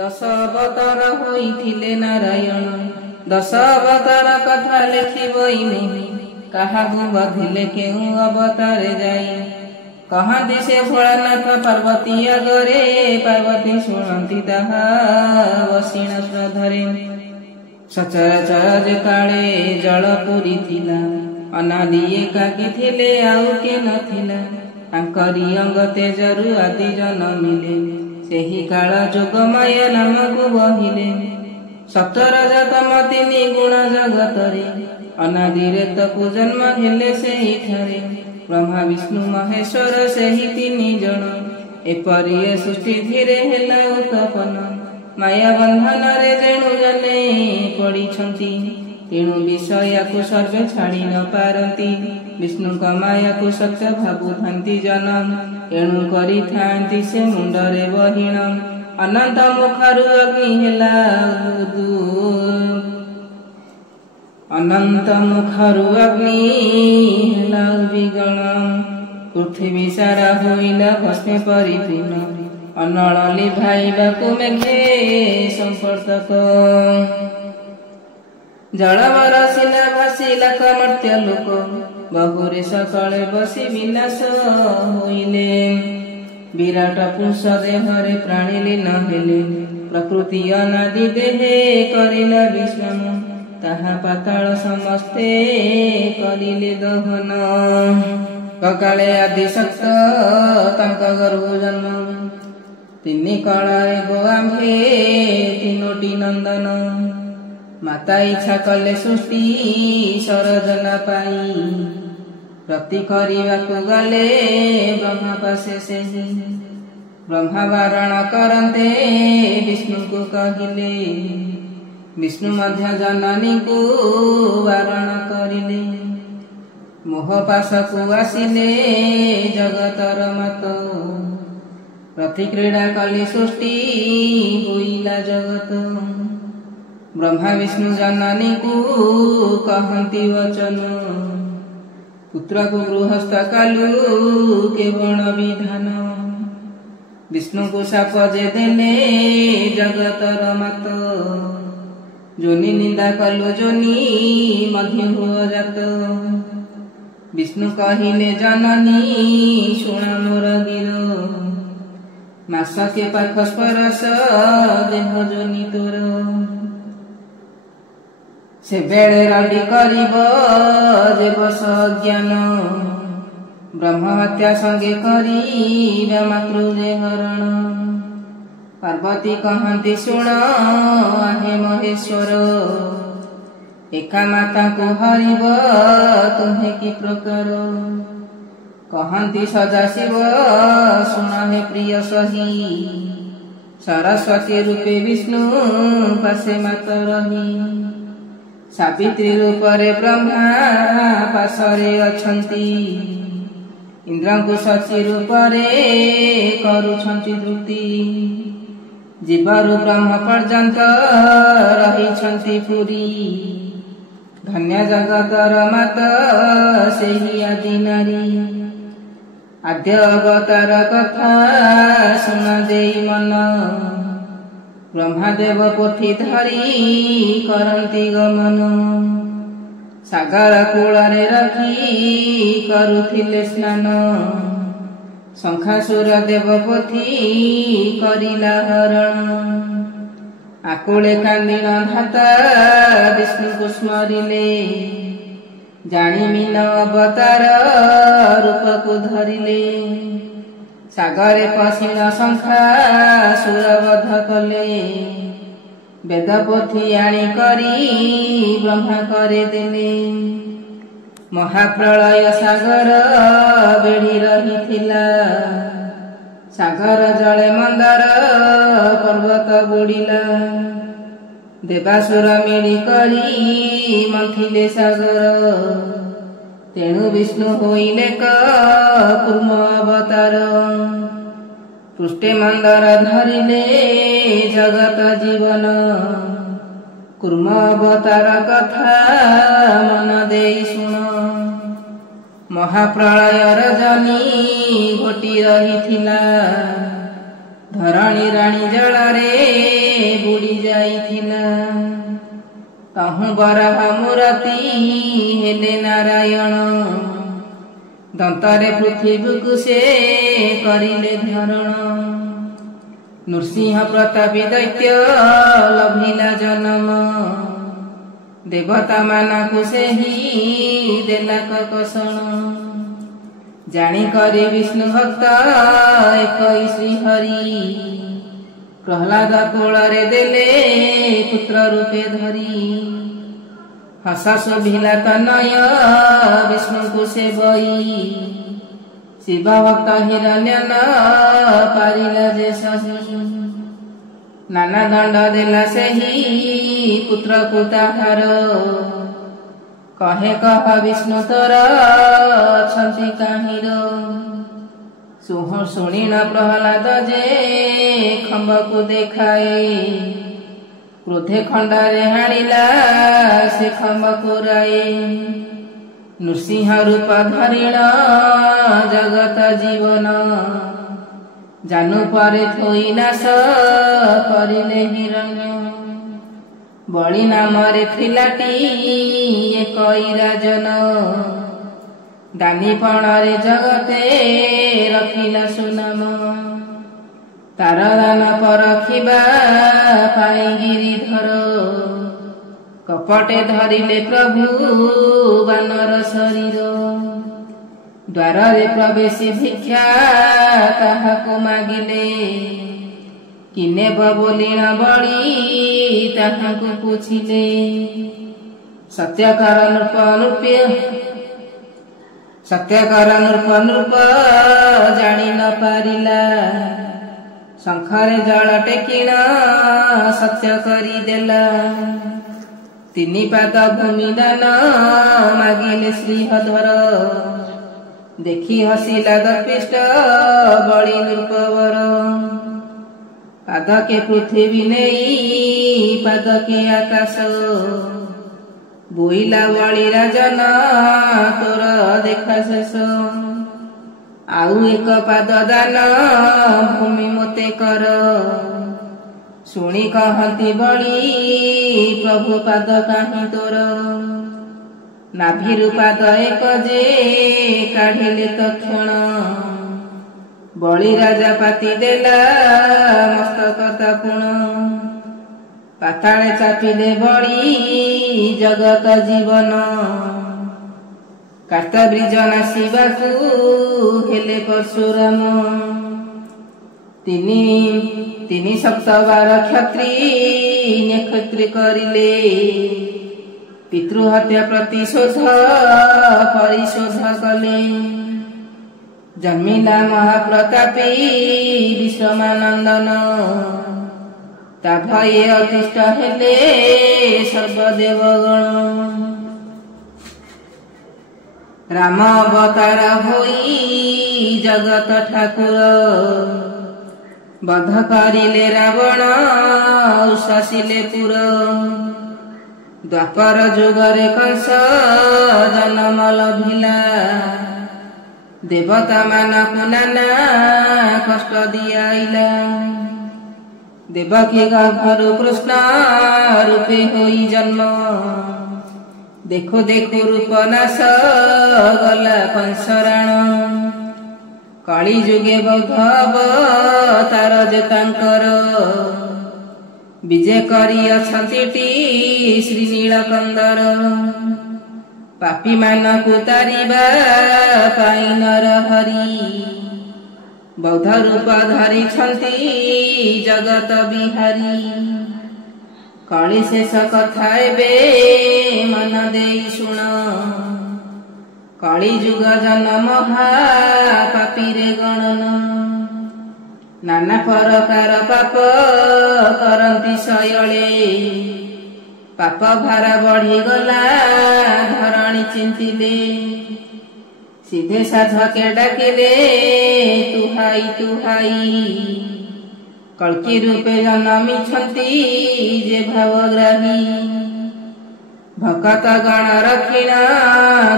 दश अवतार होइथिले नारायण दश अवतार कथा लिखिबई मुनि काहाकु बधिले केउ अवतार जाई कहती से भोलानाथ पार्वती अगरे पार्वती शुणती ताहा वसीण श्रद्धरे सचराचर जेताळे जल पुरी थिला अनादि एकाकी थिले आउ के नथिला तांकरी अंग तेजरु आदि जनमिले सेही काल जोगमाय नामकु बहिले सप्तराजा तम तिनि गुण जगतरे अनादिरे तकु जन्म हेले सेही ठारे ब्रह्मा विष्णु महेश्वर सेही तिनि जण एपरि ए सृष्टि धीरे हेला उत्पन्न माया बंधन रे जेणु जने पड़िछंती तेणु विषया को सर्वे छाड़ी न पारती विष्णु का माया को सत्य भाबुथांती जनम एणु करी थांती से मुंडरे बहिण अनंत मुखरु अग्नि हेला अनंत मुखरु अग्नि हेला विगण पृथ्वी सारा होइला भस्मे परिपूर्ण अनल लिभाइबाकु मेघे संपर्तक जल बरसिला भासिला कमर्त्य लोक बहुरे सकले बसी विनाश होइले विराट पुरुष देहरे प्राणिले न हेले प्रकृति अनादि देहे करिला विश्राम ताहा पाताल समस्ते करिले दहन ककाले आदि सक्त तांक गर्भ जन्म तिनि कलाए गोआम्भे तिनोटी नंदन माता इच्छा कले सृष्टि सरजना पाई प्रति करने गले ब्रह्मा पासे से ब्रह्मा वारण करते विष्णु को कहले विष्णु मध्य जननी को वारण करिले मोह पास को आसिले जगतर मत प्रति क्रीड़ा कली सृष्टि होइला जगत ब्रह्मा विष्णु जननी को कहती वचन पुत्र को गृहस्थ कालु के बण विधान विष्णु को शाप जे देले जगतर मत जोनि निंदा कलु जोनि मध्य हुआ जात विष्णु कहिले जननी शुण मोर गिर मास के पाख स्पर्श देह जोनि तोर से बेले रडी करिब देवस ज्ञान ब्रह्म हत्या संगे करी मातृ हरण पार्वती कहती शुण आहे महेश्वर एका माता को हरिब तुम्हें कि प्रकार कहती सदाशिव शुण हे प्रिय सही सरस्वती रूपे विष्णु पासे मात रही सावित्री रूपरे ब्रह्मा पासरे अछंती इंद्र को सची रूपरे करुछंती धृति जीवरु ब्रह्म पर्यंत रही पुरी धन्य जगतर मात सेही आदि नारी आद्य अवतार कथा सुना देई मन ब्रह्मादेव पोथी धरी करती गमन सागर कूଳରେ रखी करुथिले स्नान शंखासुर देव पोथी करिला हरण आकुळे कांदिन धाता विष्णु को स्मरिले जानी मीन अवतार रूप को धरिले सागरे पशिन शंखा सुरवध कले वेद पोथी आनी करी ब्रह्मा करे देले महाप्रलय सागर बेढ़ी रही थिला सागर जले मंदार पर्वत बुड़िला देवासुर मिली करी मंथिले सागर तेणु विष्णु होइले कूर्म अवतार पृष्ठे मंदर धरिले जगत जीवन कूर्म अवतार कथा मन देई शुण महाप्रलय रजनी घटी रही थिला ଧରଣୀ ରାଣୀ ଜଳରେ ବୁଡ଼ି ଯାଇଥିଲା। ତହୁଁ ବରାହ ମୂରତି ହେଲେ ନାରାୟଣ, ଦନ୍ତରେ ପୃଥିବୀକୁ ସେ କରିଲେ ଧରଣ। ନୃସିଂହ ପ୍ରତାପୀ ଦୈତ୍ୟ ଲଭିଲା ଜନମ, ଦେବତା ମାନଙ୍କୁ ସେହି ଦେଲା କକଷଣ। ଜାଣି କରି ବିଷ୍ଣୁ ଭକ୍ତ ଏକଇ ଶ୍ରୀହରି, ପ୍ରହ୍ଲାଦ କୋଳରେ ଦେଲେ ପୁତ୍ର ରୂପେ ଧରି। ହସ ଶୋଭିଲା ତନୟ ବିଷ୍ଣୁଙ୍କୁ ସେ ବଇ, ଶିବ ଭକ୍ତ ହିରଣ୍ୟନ ପାରିଲା ଯେ ସହି। ନାନା ଦଣ୍ଡ ଦେଲା ସେହି ପୁତ୍ରକୁ ତାହାର, କହେ କହ ବିଷ୍ଣୁ ତୋର ଅଛନ୍ତି କାହିଁର। ଶୁଣିଣ ପ୍ରହ୍ଲାଦ ଯେ ଖମ୍ବକୁ ଦେଖାଏ, କ୍ରୋଧେ ଖଣ୍ଡାରେ ହାଣିଲା ସେ ଖମ୍ବକୁ ରାଏ। ନୃସିଂହ ରୂପ ଧରିଣ ଜଗତ ଜୀବନ, ଜାନୁ ପରେ ଥୋଇ ନାଶ କରିଲେ ହିରଣ୍ୟ। ବଳି ନାମରେ ଥିଲାଟି ଏକଇ ରାଜନ, ଦାନିପଣରେ ଜଗତେ ରଖିଲା ସୁନାମ। ତାର ଦାନ ପରଖିବା ପାଇଁ ଗିରିଧର, କପଟେ ଧରିଲେ ପ୍ରଭୁ ବାନର ଶରୀର। ଦ୍ୱାରରେ ପ୍ରବେଶୀ ଭିକ୍ଷା କାହାକୁ ମାଗିଲେ, କିନେବ ବୋଲିଣ ବଳି ତାହାଙ୍କୁ ପୁଛିଲେ। ସତ୍ୟକାର ନୃପ ଜାଣି ନ ପାରିଲା, ଶଙ୍ଖରେ ଜଳ ଟେକିଣ ସତ୍ୟ କରିଦେଲା। ତିନି ପାଦ ଭୂମି ଦାନ ମାଗିଲେ ଶ୍ରୀହଧର, ଦେଖି ହସିଲା ଦର୍ପିଷ୍ଟ ବଳି ନୃପବର। ପାଦକେ ପୃଥିବୀ ନେଇ ପାଦକେ ଆକାଶ, ବୋଇଲା ବଳି ରାଜନ ତୋର ଦେଖା ଶେଷ। ଆଉ ଏକ ପାଦ ଦାନ ଭୂମି ମୋତେ କର, ଶୁଣି କହନ୍ତି ବଳି ପ୍ରଭୁ ପାଦ କାହିଁ ତୋର। ନାଭିରୁ ପାଦ ଏକ ଯେ କାଢିଲେ ତକ୍ଷଣ, ବଳି ରାଜା ପାତି ଦେଲା ମସ୍ତକ ତାପୁଣ। ପାତାଳେ ଚାପିଲେ ବଳି ଜଗତ ଜୀବନ, କାର୍ତ୍ତବୀଜ ନାସିବାକୁ ହେଲେ ପରଶୁରାମ। ତିନି ସପ୍ତବାର କ୍ଷତ୍ରୀ ନେକ୍ଷତ୍ରୀ କରିଲେ, ପିତୃହତ୍ୟା ପ୍ରତିଶୋଧ ପରିଶୋଧ କଲେ। ଜନ୍ମିଲା ମହାପ୍ରତାପୀ ବିଶ୍ରମାନନ୍ଦନ, ତା ଭये ଅତିଷ୍ଠ ହେଲେ ସର୍ବଦେବଗଣ। ରାମ ଅବତାର ହୋଇ ଜଗତ ଠାକୁର, ବଧ କରିଲେ ରାବଣ ଉଶାସିଲେ ପୁର। ଦ୍ୱାପର ଯୁଗରେ କଂସ ଜନମ ଲଭିଲା, ଦେବତା ମାନଙ୍କୁ ନାନା କଷ୍ଟ ଦିଆଇଲା। ଦେବକୀ ଗର୍ଭରୁ କୃଷ୍ଣ ରୂପେ ହୋଇ ଜନ୍ମ, ଦେଖୁ ଦେଖୁ ରୂପ ନାଶ ଗଲା କଂସ ରାଣ। କଳି ଯୁଗେ ବୌଦ୍ଧ ଅବତାର ଯେ ତାଙ୍କର, ବିଜେ କରି ଅଛନ୍ତିଟି ଶ୍ରୀ ନୀଳକନ୍ଦର। ପାପୀ ମାନଙ୍କୁ ତାରିବା ପାଇଁ ନର ହରି, ବୌଦ୍ଧ ରୂପ ଧରିଛନ୍ତି ଜଗତ ବିହାରୀ। କଳି ଶେଷ କଥା ଏବେ ମନ ଦେଇ ଶୁଣ, କଳି ଯୁଗ ଜନ ମହା ପାପୀରେ ଗଣନ। ନାନା ପ୍ରକାର ପାପ କରନ୍ତି ଶୟଳେ, ପାପ ଭାର ବଢିଗଲା ଧରଣୀ ଚିନ୍ତିଲେ। ସିଧେ ସାଧକେ ଡାକିଲେ ତୁହାଇ ତୁହାଇ, କଳ୍କି ରୂପେ ଜନମିଛନ୍ତି ଯେ ଭାବଗ୍ରାହୀ। ଭକତ ଗଣ ରକ୍ଷିଣ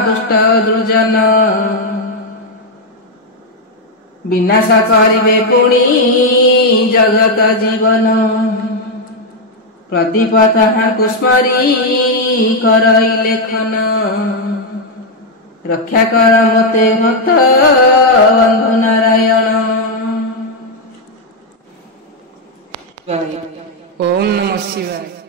ଦୁଷ୍ଟ ଦୃଜନ, विनाश करिबे पुणी जगत जीवन प्रदीप ताहाकु स्मरी करई लेखन रक्षा कर मते भक्त बंधु नारायण। ओम नमः शिवाय।